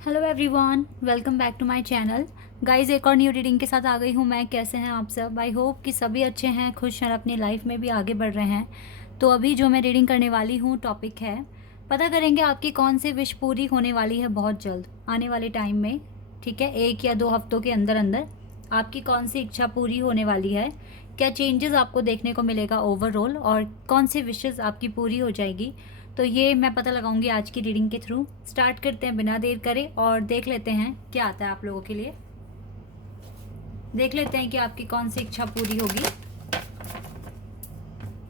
Hello everyone, welcome back to my channel. Guys, एक और new reading के साथ आ गई हूँ मैं। कैसे हैं आप सब? आई होप कि सभी अच्छे हैं, खुश हैं, अपनी लाइफ में भी आगे बढ़ रहे हैं। तो अभी जो मैं रीडिंग करने वाली हूँ टॉपिक है, पता करेंगे आपकी कौन सी विश पूरी होने वाली है बहुत जल्द आने वाले टाइम में। ठीक है, 1 या 2 हफ्तों के अंदर अंदर आपकी कौन सी इच्छा पूरी होने वाली है, क्या चेंजेस आपको देखने को मिलेगा ओवरऑल, और कौन सी विशेज़ आपकी पूरी हो जाएगी। तो ये मैं पता लगाऊंगी आज की रीडिंग के थ्रू। स्टार्ट करते हैं बिना देर करे और देख लेते हैं क्या आता है आप लोगों के लिए। देख लेते हैं कि आपकी कौन सी इच्छा पूरी होगी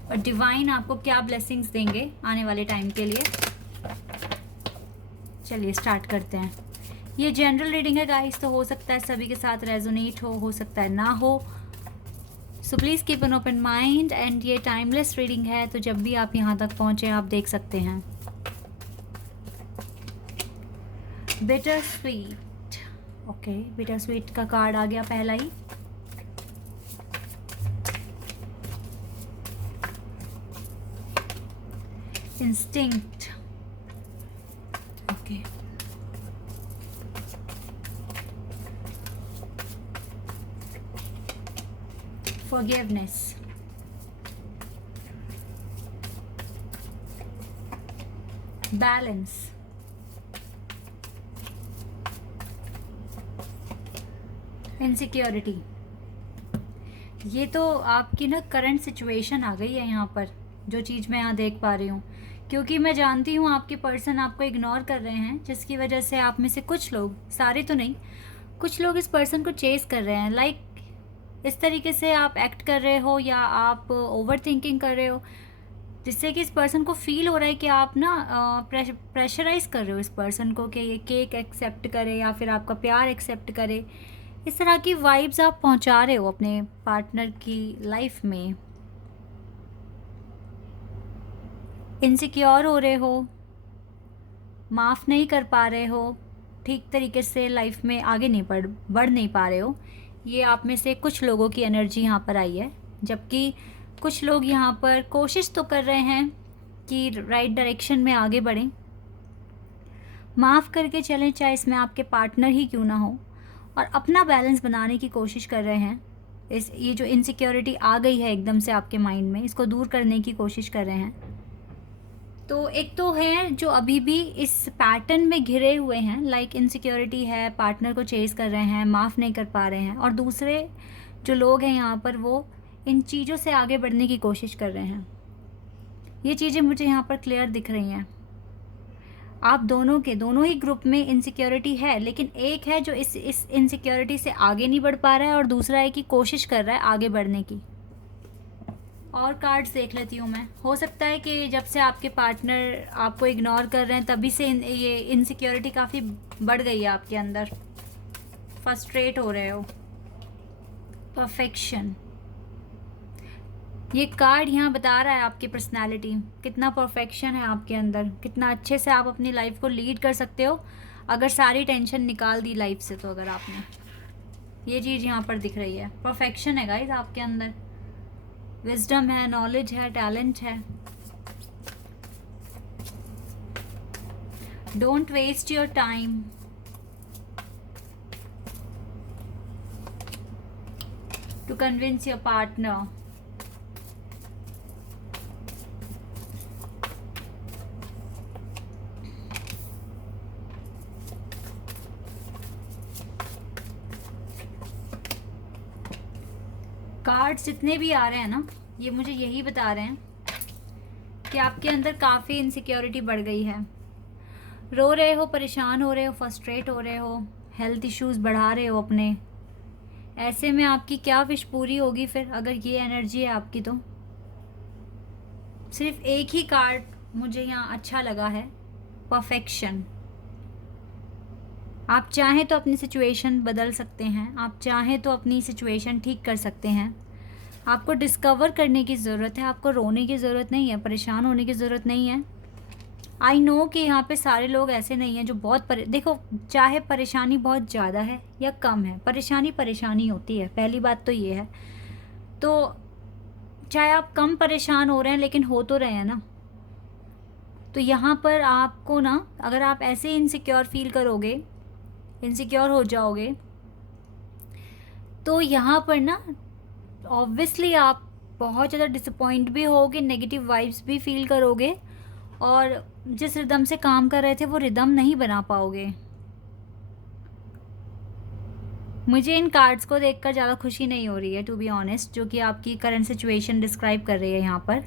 और डिवाइन आपको क्या ब्लेसिंग्स देंगे आने वाले टाइम के लिए। चलिए स्टार्ट करते हैं। ये जनरल रीडिंग है गाइस, तो हो सकता है सभी के साथ रेजोनेट हो सकता है ना हो। So please keep an open mind. And ये टाइमलेस रीडिंग है, तो जब भी आप यहाँ तक पहुँचे आप देख सकते हैं। Bitter sweet, okay, bitter sweet का कार्ड आ गया पहला ही। Instinct, okay, forgiveness, balance, insecurity. ये तो आपकी ना करंट सिचुएशन आ गई है यहाँ पर, जो चीज़ मैं यहाँ देख पा रही हूँ। क्योंकि मैं जानती हूँ आपके पर्सन आपको इग्नोर कर रहे हैं, जिसकी वजह से आप में से कुछ लोग, सारे तो नहीं, कुछ लोग इस पर्सन को चेस कर रहे हैं। लाइक इस तरीके से आप एक्ट कर रहे हो या आप ओवर थिंकिंग कर रहे हो, जिससे कि इस पर्सन को फील हो रहा है कि आप ना प्रेशराइज कर रहे हो इस पर्सन को कि ये केक एक्सेप्ट करे या फिर आपका प्यार एक्सेप्ट करे। इस तरह की वाइब्स आप पहुंचा रहे हो अपने पार्टनर की लाइफ में। इनसिक्योर हो रहे हो, माफ़ नहीं कर पा रहे हो, ठीक तरीके से लाइफ में आगे नहीं बढ़ नहीं पा रहे हो। ये आप में से कुछ लोगों की एनर्जी यहाँ पर आई है, जबकि कुछ लोग यहाँ पर कोशिश तो कर रहे हैं कि राइट डायरेक्शन में आगे बढ़ें, माफ़ करके चलें, चाहे इसमें आपके पार्टनर ही क्यों ना हो, और अपना बैलेंस बनाने की कोशिश कर रहे हैं। ये जो इनसिक्योरिटी आ गई है एकदम से आपके माइंड में, इसको दूर करने की कोशिश कर रहे हैं। तो एक तो है जो अभी भी इस पैटर्न में घिरे हुए हैं, लाइक इनसिक्योरिटी है, पार्टनर को चेस कर रहे हैं, माफ़ नहीं कर पा रहे हैं, और दूसरे जो लोग हैं यहाँ पर वो इन चीज़ों से आगे बढ़ने की कोशिश कर रहे हैं। ये चीज़ें मुझे यहाँ पर क्लियर दिख रही हैं। आप दोनों ही ग्रुप में इनसिक्योरिटी है, लेकिन एक है जो इस इनसिक्योरिटी से आगे नहीं बढ़ पा रहा है और दूसरा है कि कोशिश कर रहा है आगे बढ़ने की। और कार्ड्स देख लेती हूँ मैं। हो सकता है कि जब से आपके पार्टनर आपको इग्नोर कर रहे हैं तभी से ये इनसिक्योरिटी काफ़ी बढ़ गई है आपके अंदर, फ्रस्ट्रेट हो रहे हो। परफेक्शन, ये कार्ड यहाँ बता रहा है आपकी पर्सनालिटी, कितना परफेक्शन है आपके अंदर, कितना अच्छे से आप अपनी लाइफ को लीड कर सकते हो अगर सारी टेंशन निकाल दी लाइफ से। तो अगर आपने ये चीज़ यहाँ पर दिख रही है, परफेक्शन है गाइस आपके अंदर, विजडम है, नॉलेज है, टैलेंट है। Don't waste your time, to convince your partner. Cards जितने भी आ रहे हैं ना, ये मुझे यही बता रहे हैं कि आपके अंदर काफ़ी इनसिक्योरिटी बढ़ गई है। रो रहे हो, परेशान हो रहे हो, फ्रस्ट्रेट हो रहे हो, हेल्थ इश्यूज बढ़ा रहे हो अपने। ऐसे में आपकी क्या विश पूरी होगी फिर, अगर ये एनर्जी है आपकी तो? सिर्फ एक ही कार्ड मुझे यहाँ अच्छा लगा है, परफेक्शन। आप चाहें तो अपनी सिचुएशन बदल सकते हैं, आप चाहें तो अपनी सिचुएशन ठीक कर सकते हैं। आपको डिस्कवर करने की ज़रूरत है, आपको रोने की ज़रूरत नहीं है, परेशान होने की ज़रूरत नहीं है। आई नो कि यहाँ पे सारे लोग ऐसे नहीं हैं जो बहुत देखो, चाहे परेशानी बहुत ज़्यादा है या कम है, परेशानी परेशानी होती है, पहली बात तो ये है। तो चाहे आप कम परेशान हो रहे हैं लेकिन हो तो रहे हैं ना। तो यहाँ पर आपको ना, अगर आप ऐसे इनसिक्योर फील करोगे इनसिक्योर हो जाओगे, तो यहाँ पर ना ऑब्वियसली आप बहुत ज़्यादा डिसअपॉइंट भी होगे, नेगेटिव वाइब्स भी फील करोगे, और जिस रिदम से काम कर रहे थे वो रिदम नहीं बना पाओगे। मुझे इन कार्ड्स को देखकर ज़्यादा खुशी नहीं हो रही है, टू बी ऑनेस्ट, जो कि आपकी करंट सिचुएशन डिस्क्राइब कर रही है यहाँ पर।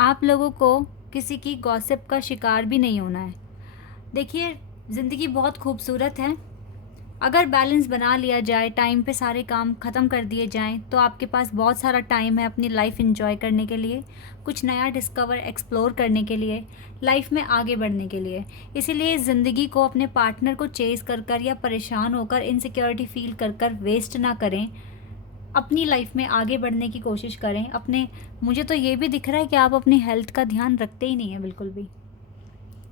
आप लोगों को किसी की गॉसिप का शिकार भी नहीं होना है। देखिए, ज़िंदगी बहुत खूबसूरत है। अगर बैलेंस बना लिया जाए, टाइम पे सारे काम ख़त्म कर दिए जाएं, तो आपके पास बहुत सारा टाइम है अपनी लाइफ एंजॉय करने के लिए, कुछ नया डिस्कवर एक्सप्लोर करने के लिए, लाइफ में आगे बढ़ने के लिए। इसीलिए ज़िंदगी को अपने पार्टनर को चेस कर कर या परेशान होकर इनसिक्योरिटी फील कर कर वेस्ट ना करें। अपनी लाइफ में आगे बढ़ने की कोशिश करें। मुझे तो ये भी दिख रहा है कि आप अपनी हेल्थ का ध्यान रखते ही नहीं है बिल्कुल भी।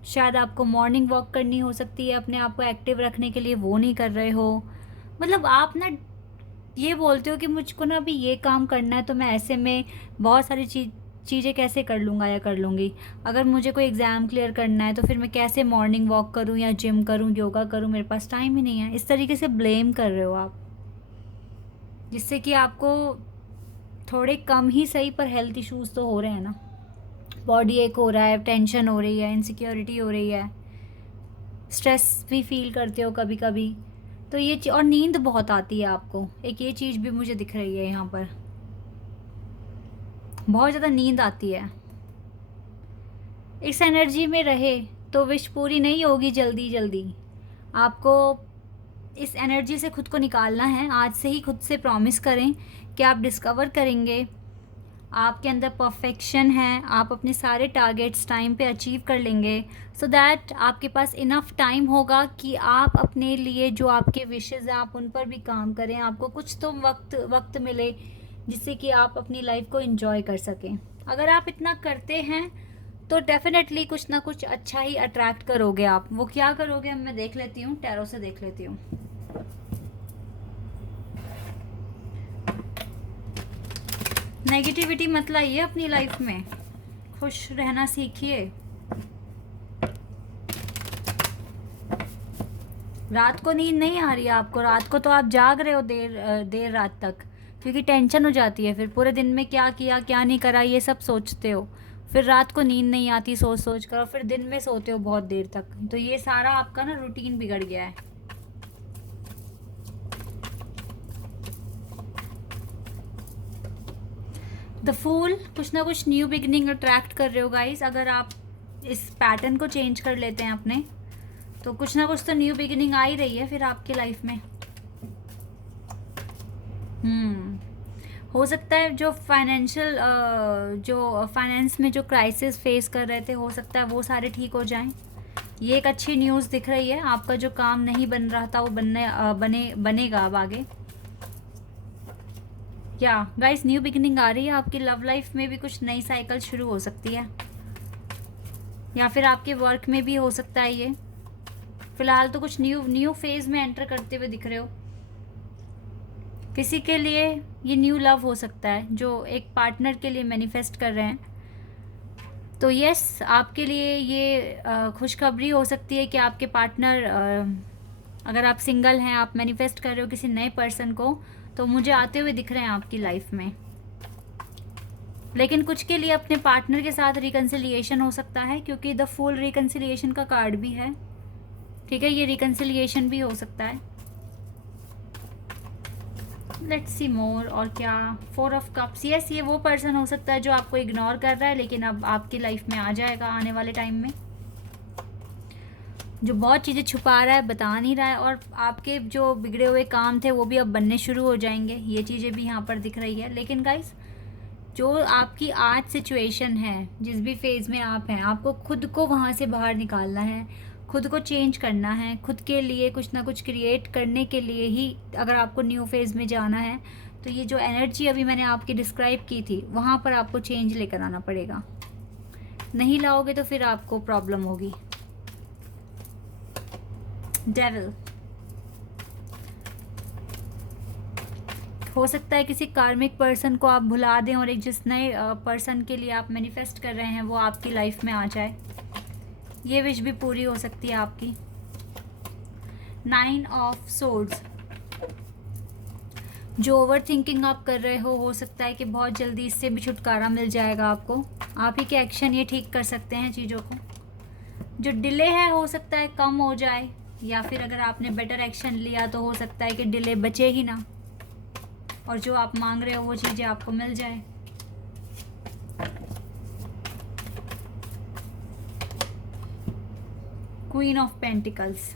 शायद आपको मॉर्निंग वॉक करनी हो सकती है अपने आप को एक्टिव रखने के लिए, वो नहीं कर रहे हो। मतलब आप ना ये बोलते हो कि मुझको ना अभी ये काम करना है, तो मैं ऐसे में बहुत सारी चीज़ें कैसे कर लूँगा या कर लूँगी। अगर मुझे कोई एग्ज़ाम क्लियर करना है तो फिर मैं कैसे मॉर्निंग वॉक करूँ या जिम करूँ, योगा करूँ, मेरे पास टाइम ही नहीं है। इस तरीके से ब्लेम कर रहे हो आप, जिससे कि आपको थोड़े कम ही सही पर हेल्थ इश्यूज़ तो हो रहे हैं ना। बॉडी एक हो रहा है, टेंशन हो रही है, इनसिक्योरिटी हो रही है, स्ट्रेस भी फील करते हो कभी कभी। तो ये और नींद बहुत आती है आपको, एक ये चीज़ भी मुझे दिख रही है यहाँ पर, बहुत ज़्यादा नींद आती है। इस एनर्जी में रहे तो विश पूरी नहीं होगी जल्दी जल्दी। आपको इस एनर्जी से खुद को निकालना है। आज से ही खुद से प्रॉमिस करें कि आप डिस्कवर करेंगे, आपके अंदर परफेक्शन है, आप अपने सारे टारगेट्स टाइम पे अचीव कर लेंगे, सो दैट आपके पास इनफ टाइम होगा कि आप अपने लिए जो आपके विशेज़ हैं आप उन पर भी काम करें। आपको कुछ तो वक्त मिले जिससे कि आप अपनी लाइफ को एंजॉय कर सकें। अगर आप इतना करते हैं तो डेफिनेटली कुछ ना कुछ अच्छा ही अट्रैक्ट करोगे आप। वो क्या करोगे अब मैं देख लेती हूँ, टैरो से देख लेती हूँ। नेगेटिविटी मत लाइए अपनी लाइफ में, खुश रहना सीखिए। रात को नींद नहीं आ रही है आपको, रात को तो आप जाग रहे हो देर रात तक, क्योंकि टेंशन हो जाती है। फिर पूरे दिन में क्या किया क्या नहीं करा ये सब सोचते हो, फिर रात को नींद नहीं आती सोच सोच कर, और फिर दिन में सोते हो बहुत देर तक। तो ये सारा आपका ना रूटीन बिगड़ गया है। द फूल, कुछ ना कुछ न्यू बिगनिंग अट्रैक्ट कर रहे हो गाइस। अगर आप इस पैटर्न को चेंज कर लेते हैं अपने, तो कुछ ना कुछ तो न्यू बिगिनिंग आ ही रही है फिर आपकी लाइफ में। हो सकता है जो फाइनेंस में जो क्राइसिस फेस कर रहे थे, हो सकता है वो सारे ठीक हो जाएं। ये एक अच्छी न्यूज़ दिख रही है। आपका जो काम नहीं बन रहा था वो बनेगा अब आगे। क्या गाइस, न्यू बिगिनिंग आ रही है आपकी लव लाइफ में भी, कुछ नई साइकिल शुरू हो सकती है, या फिर आपके वर्क में भी हो सकता है। ये फिलहाल तो कुछ न्यू फेज में एंटर करते हुए दिख रहे हो। किसी के लिए ये न्यू लव हो सकता है जो एक पार्टनर के लिए मैनिफेस्ट कर रहे हैं। तो यस, आपके लिए ये खुशखबरी हो सकती है कि आपके पार्टनर, अगर आप सिंगल हैं, आप मैनिफेस्ट कर रहे हो किसी नए पर्सन को, तो मुझे आते हुए दिख रहे हैं आपकी लाइफ में। लेकिन कुछ के लिए अपने पार्टनर के साथ रिकन्सिलिएशन हो सकता है, क्योंकि द फुल रिकन्सिलिएशन का कार्ड भी है। ठीक है, ये रिकन्सिलिएशन भी हो सकता है। लेट्स सी मोर। और क्या, 4 ऑफ कप्स। यस, ये वो पर्सन हो सकता है जो आपको इग्नोर कर रहा है, लेकिन अब आपकी लाइफ में आ जाएगा आने वाले टाइम में, जो बहुत चीज़ें छुपा रहा है, बता नहीं रहा है, और आपके जो बिगड़े हुए काम थे वो भी अब बनने शुरू हो जाएंगे। ये चीज़ें भी यहाँ पर दिख रही है। लेकिन गाइस, जो आपकी आज सिचुएशन है, जिस भी फेज़ में आप हैं, आपको खुद को वहाँ से बाहर निकालना है, खुद को चेंज करना है, खुद के लिए कुछ ना कुछ क्रिएट करने के लिए ही अगर आपको न्यू फेज़ में जाना है, तो ये जो एनर्जी अभी मैंने आपकी डिस्क्राइब की थी, वहाँ पर आपको चेंज लेकर आना पड़ेगा। नहीं लाओगे तो फिर आपको प्रॉब्लम होगी। डेविल, हो सकता है किसी कार्मिक पर्सन को आप भुला दें और एक जिस नए पर्सन के लिए आप मैनिफेस्ट कर रहे हैं वो आपकी लाइफ में आ जाए। ये विश भी पूरी हो सकती है आपकी। 9 ऑफ सोर्ड्स। जो ओवर थिंकिंग आप कर रहे हो सकता है कि बहुत जल्दी इससे भी छुटकारा मिल जाएगा आपको। आप ही के एक्शन ये ठीक कर सकते हैं चीज़ों को। जो डिले है हो सकता है कम हो जाए, या फिर अगर आपने बेटर एक्शन लिया तो हो सकता है कि डिले बचे ही ना, और जो आप मांग रहे हो वो चीज़ें आपको मिल जाए। Queen of pentacles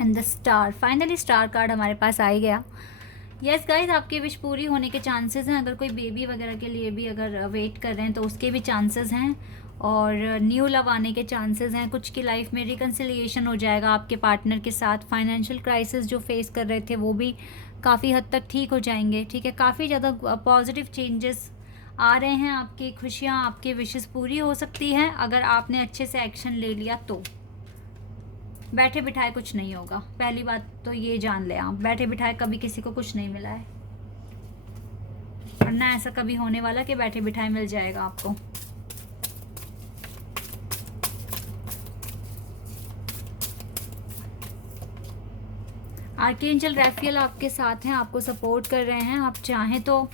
and the star. Finally star card हमारे पास आ ही गया। यस गाइस, आपकी विश पूरी होने के चांसेस हैं। अगर कोई बेबी वगैरह के लिए भी अगर वेट कर रहे हैं तो उसके भी चांसेस हैं, और न्यू लव आने के चांसेस हैं। कुछ की लाइफ में रिकन्सिलिएशन हो जाएगा आपके पार्टनर के साथ। फाइनेंशियल क्राइसिस जो फेस कर रहे थे वो भी काफ़ी हद तक ठीक हो जाएंगे। ठीक है, काफ़ी ज़्यादा पॉजिटिव चेंजेस आ रहे हैं। आपकी खुशियाँ, आपकी विशेस पूरी हो सकती हैं अगर आपने अच्छे से एक्शन ले लिया तो। बैठे बिठाए कुछ नहीं होगा, पहली बात तो ये जान ले आप। बैठे बिठाए कभी किसी को कुछ नहीं मिला है, और ना ऐसा कभी होने वाला कि बैठे बिठाए मिल जाएगा आपको। आर्कएंजल रैफियल आपके साथ हैं, आपको सपोर्ट कर रहे हैं। आप चाहें तो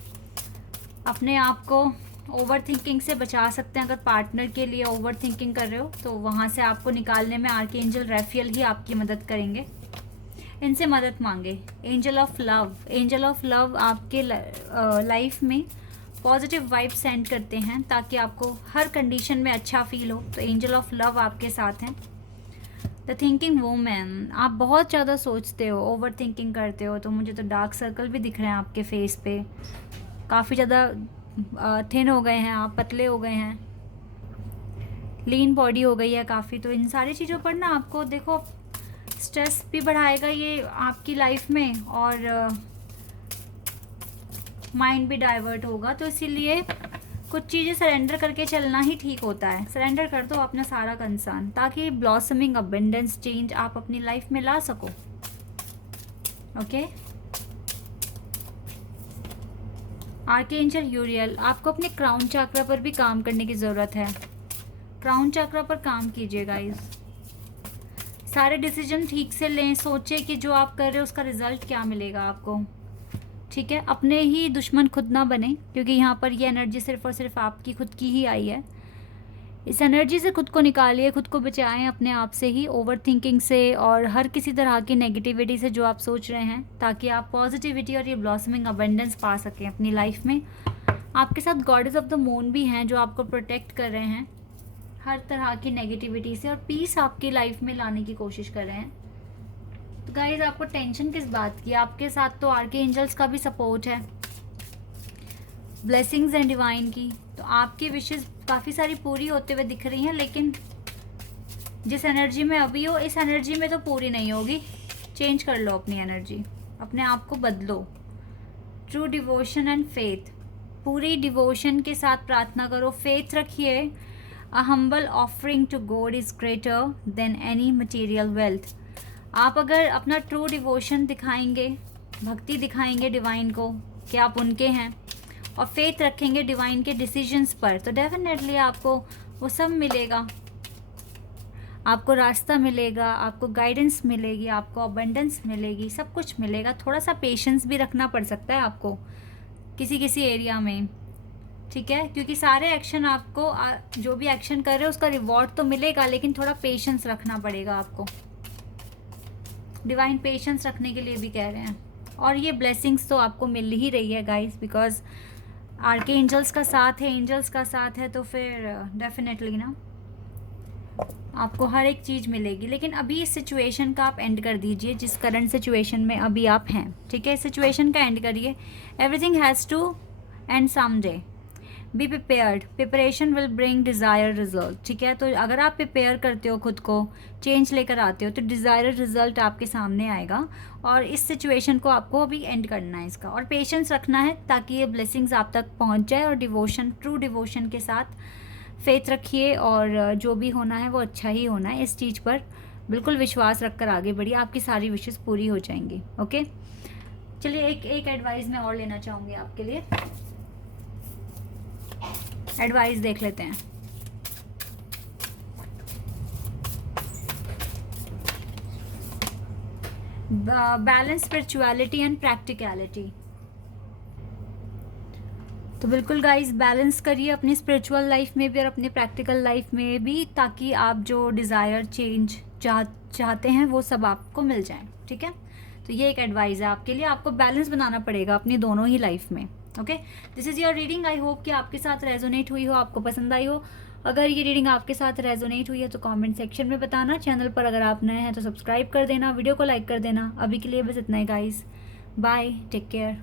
अपने आप को ओवर थिंकिंग से बचा सकते हैं। अगर पार्टनर के लिए ओवर थिंकिंग कर रहे हो तो वहाँ से आपको निकालने में आर्कएंजल रैफियल ही आपकी मदद करेंगे। इनसे मदद मांगे। Angel of love. Angel of love आपके लाइफ में पॉजिटिव वाइब सेंड करते हैं ताकि आपको हर कंडीशन में अच्छा फील हो। तो एंजल ऑफ लव आपके साथ हैं। The thinking women. आप बहुत ज़्यादा सोचते हो, ओवर थिंकिंग करते हो, तो मुझे तो डार्क सर्कल भी दिख रहे हैं आपके फेस पे। काफ़ी ज़्यादा थिन हो गए हैं आप, पतले हो गए हैं, लीन बॉडी हो गई है काफ़ी। तो इन सारी चीज़ों पर ना आपको देखो स्ट्रेस भी बढ़ाएगा ये आपकी लाइफ में, और माइंड भी डाइवर्ट होगा। तो इसीलिए कुछ चीज़ें सरेंडर करके चलना ही ठीक होता है। सरेंडर कर दो अपना सारा कंसर्न, ताकि ब्लॉसमिंग अबंडेंस चेंज आप अपनी लाइफ में ला सको। ओके। आर्कएंजल यूरियल। आपको अपने क्राउन चक्रा पर भी काम करने की ज़रूरत है। क्राउन चक्रा पर काम कीजिए गाइस। सारे डिसीजन ठीक से लें, सोचें कि जो आप कर रहे हो उसका रिजल्ट क्या मिलेगा आपको। ठीक है, अपने ही दुश्मन खुद ना बने, क्योंकि यहाँ पर ये एनर्जी सिर्फ और सिर्फ आपकी खुद की ही आई है। इस एनर्जी से खुद को निकालिए, खुद को बचाएं अपने आप से ही, ओवर थिंकिंग से और हर किसी तरह की नेगेटिविटी से जो आप सोच रहे हैं, ताकि आप पॉजिटिविटी और ये ब्लॉसमिंग अबंडेंस पा सकें अपनी लाइफ में। आपके साथ गॉडेस ऑफ द मून भी हैं जो आपको प्रोटेक्ट कर रहे हैं हर तरह की नेगेटिविटी से, और पीस आपकी लाइफ में लाने की कोशिश कर रहे हैं। तो गाइज, आपको टेंशन किस बात की? आपके साथ तो आर्कएंजल्स का भी सपोर्ट है, ब्लेसिंग्स एंड डिवाइन की। तो आपकी विशेस काफ़ी सारी पूरी होते हुए दिख रही हैं, लेकिन जिस एनर्जी में अभी हो इस एनर्जी में तो पूरी नहीं होगी। चेंज कर लो अपनी एनर्जी, अपने आप को बदलो। True devotion and faith. पूरी डिवोशन के साथ प्रार्थना करो, फेथ रखिए। A humble offering to God is greater than any material wealth. आप अगर अपना ट्रू डिवोशन दिखाएंगे, भक्ति दिखाएंगे डिवाइन को कि आप उनके हैं, और फेथ रखेंगे डिवाइन के डिसीजंस पर, तो डेफिनेटली आपको वो सब मिलेगा। आपको रास्ता मिलेगा, आपको गाइडेंस मिलेगी, आपको अबंडेंस मिलेगी, सब कुछ मिलेगा। थोड़ा सा पेशेंस भी रखना पड़ सकता है आपको किसी किसी एरिया में। ठीक है, क्योंकि सारे एक्शन आपको जो भी एक्शन कर रहे हो उसका रिवॉर्ड तो मिलेगा, लेकिन थोड़ा पेशेंस रखना पड़ेगा आपको। डिवाइन पेशेंस रखने के लिए भी कह रहे हैं, और ये ब्लेसिंग्स तो आपको मिल ही रही है गाइस, बिकॉज आर्के एंजल्स का साथ है, एंजल्स का साथ है, तो फिर डेफिनेटली ना आपको हर एक चीज़ मिलेगी। लेकिन अभी इस सिचुएशन का आप एंड कर दीजिए, जिस करंट सिचुएशन में अभी आप हैं। ठीक है, इस सिचुएशन का एंड करिए। Everything has to end some day. Be prepared. Preparation will bring desire result. ठीक है, तो अगर आप प्रिपेयर करते हो खुद को, चेंज लेकर आते हो, तो डिज़ायर रिजल्ट आपके सामने आएगा। और इस सिचुएशन को आपको अभी एंड करना है इसका, और पेशेंस रखना है ताकि ये ब्लेसिंग्स आप तक पहुंच जाए। और डिवोशन, ट्रू डिवोशन के साथ फेथ रखिए, और जो भी होना है वो अच्छा ही होना है। इस चीज़ पर बिल्कुल विश्वास रखकर आगे बढ़िए, आपकी सारी विशेस पूरी हो जाएंगी। ओके, चलिए एक एडवाइस मैं और लेना चाहूँगी आपके लिए। एडवाइस देख लेते हैं। Balance spirituality and practicality. तो बिल्कुल गाइस, बैलेंस करिए अपनी स्पिरिचुअल लाइफ में भी और अपनी प्रैक्टिकल लाइफ में भी, ताकि आप जो डिज़ायर चेंज चाहते हैं वो सब आपको मिल जाए। ठीक है, तो ये एक एडवाइस है आपके लिए, आपको बैलेंस बनाना पड़ेगा अपनी दोनों ही लाइफ में। Okay, this is your reading. I hope कि आपके साथ रेजोनेट हुई हो, आपको पसंद आई हो। अगर ये रीडिंग आपके साथ रेजोनेट हुई है तो कमेंट सेक्शन में बताना। चैनल पर अगर आप नए हैं तो सब्सक्राइब कर देना, वीडियो को लाइक कर देना। अभी के लिए बस इतना ही गाइस, बाय, टेक केयर।